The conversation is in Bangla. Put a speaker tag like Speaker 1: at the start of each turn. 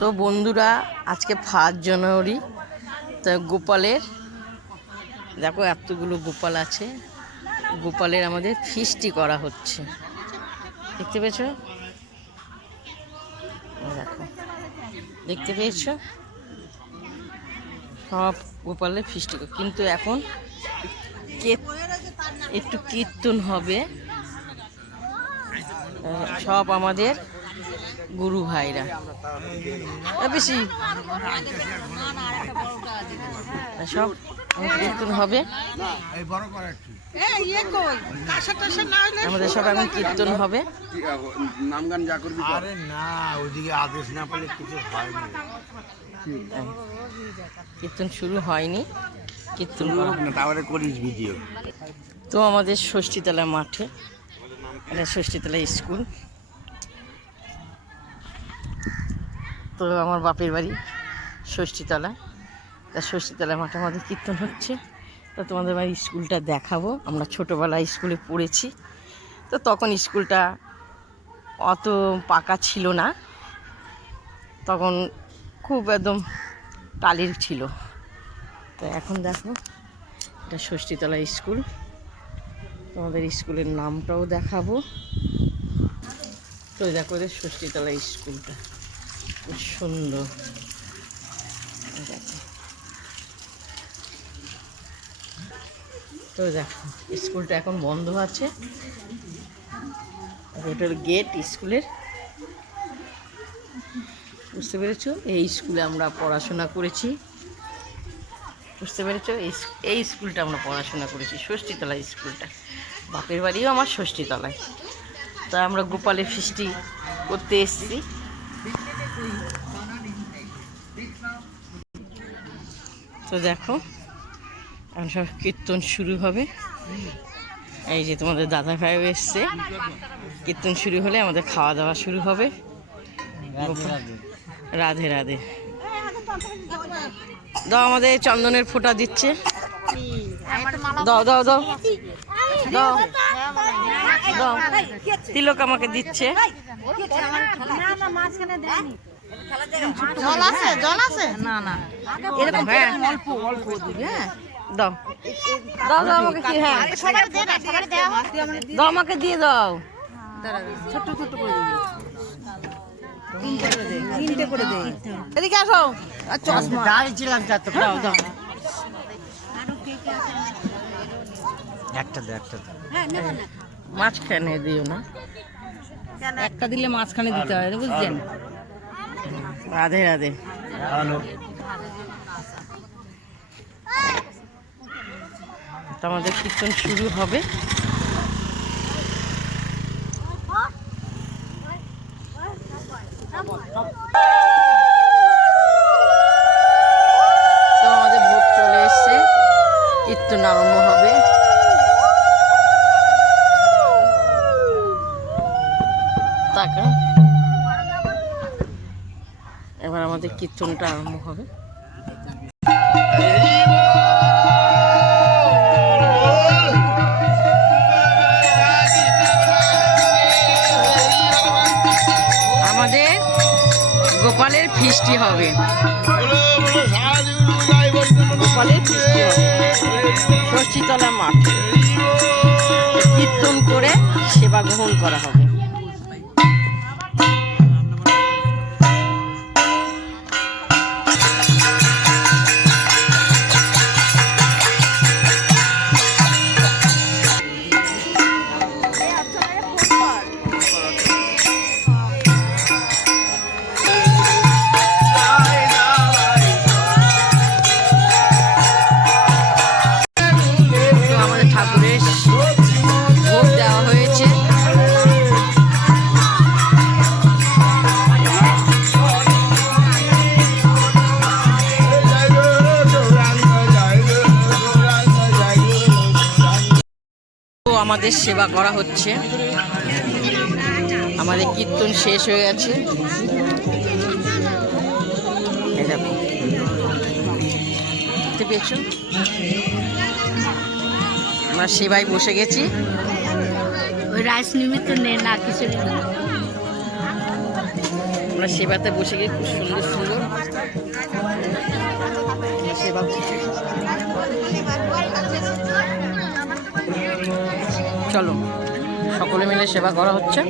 Speaker 1: তো বন্ধুরা, আজকে ফার্স্ট জানুয়ারি, তো গোপালের, দেখো এতগুলো গোপাল আছে, গোপালের আমাদের ফিস্টি করা হচ্ছে। দেখতে পেয়েছ? দেখো, দেখতে পেয়েছ? সব গোপালের ফিস্টি কিন্তু এখন একটু কীর্তন হবে। সব আমাদের গুরু ভাইরা। বেশি। সব কীর্তন হবে। আমাদের সব এখন কীর্তন হবে।
Speaker 2: নাম গান যা করবি
Speaker 3: আরে না ওইদিকে আদেশ না পেলে কিছু হয় না।
Speaker 1: কীর্তন শুরু হয়নি। কীর্তন করা
Speaker 3: না করিস ভিডিও।
Speaker 1: তো আমাদের ষষ্ঠীতলা মাঠে। এটা ষষ্ঠীতলা স্কুল। তো আমার বাপের বাড়ি ষষ্ঠীতলা। তা ষষ্ঠীতলা মাঠে আমাদের কীর্তন হচ্ছে। তো তোমাদের বাড়ি স্কুলটা দেখাবো। আমরা ছোটোবেলায় স্কুলে পড়েছি। তো তখন স্কুলটা অত পাকা ছিল না। তখন খুব একদম টালির ছিল। তো এখন দেখো, এটা ষষ্ঠীতলা স্কুল। তোমাদের স্কুলের নামটাও দেখাবো। তো দেখো ষষ্ঠীতলা স্কুলটা। সুন্দর। তো দেখো স্কুলটা এখন বন্ধ আছে। এটার গেট স্কুলের। বুঝতে পেরেছ? এই স্কুলে আমরা পড়াশোনা করেছি। বুঝতে পেরেছ? এই স্কুলটা আমরা পড়াশোনা করেছি, ষষ্ঠীতলা স্কুলটা। বাপের বাড়িও আমার ষষ্ঠীতলায়। তা আমরা গোপালের ফিস্টি করতে এসেছি। তো দেখো, এখন সব কীর্তন শুরু হবে। এই যে তোমাদের দাদা ভাইও এসছে। কীর্তন শুরু হলে আমাদের খাওয়া দাওয়া শুরু হবে। রাধে রাধে। দাও আমাদের চন্দনের ফোঁটা দিচ্ছে। দাও দাও দাও। দাও। দাও। তিলক আমাকে দিচ্ছে।
Speaker 4: জল আছে জল আছে? না না
Speaker 1: এরকম হ্যাঁ।
Speaker 4: অল্প অল্প হ্যাঁ?
Speaker 1: দাও। দাও দাও আমাকে কি হ্যাঁ দাও। আমাকে। দিয়ে দাও।
Speaker 4: ছোট ছোট করে দিবি। তিনটে করে দে। তিনটে করে দে। এদিকে আসো। চশমা।
Speaker 3: দাঁড়িয়েছিলাম
Speaker 1: দাও দাও।
Speaker 3: একটা দে একটা দে।
Speaker 1: মাঝখানে দিও না।
Speaker 4: একটা দিলে মাঝখানে দিতে হয় বুঝছেন?
Speaker 1: রাধে রাধে। আমাদের কীর্তন শুরু হবে। তো আমাদের ভোগ চলে এসছে। কীর্তন আরম্ভ তাকা। এবার আমাদের কীর্তনটা আরম্ভ হবে। আমাদের গোপালের ফিস্টি হবে। গোপালের ফিস্টি হবে। ষষ্ঠীতলা মাঠ। কীর্তন করে সেবা গ্রহণ করা হবে। আমাদের সেবা করা হচ্ছে। আমাদের কীর্তন শেষ হয়ে গেছে। আমরা সেবায় বসে গেছি।
Speaker 4: ওই রাইস নিমিত্ত নে না কিছু
Speaker 1: আমরা আমরা সেবাতে বসে গিয়ে খুব সুন্দর সুন্দর। সেবা চলো। সকলে মিলে সেবা করা হচ্ছে।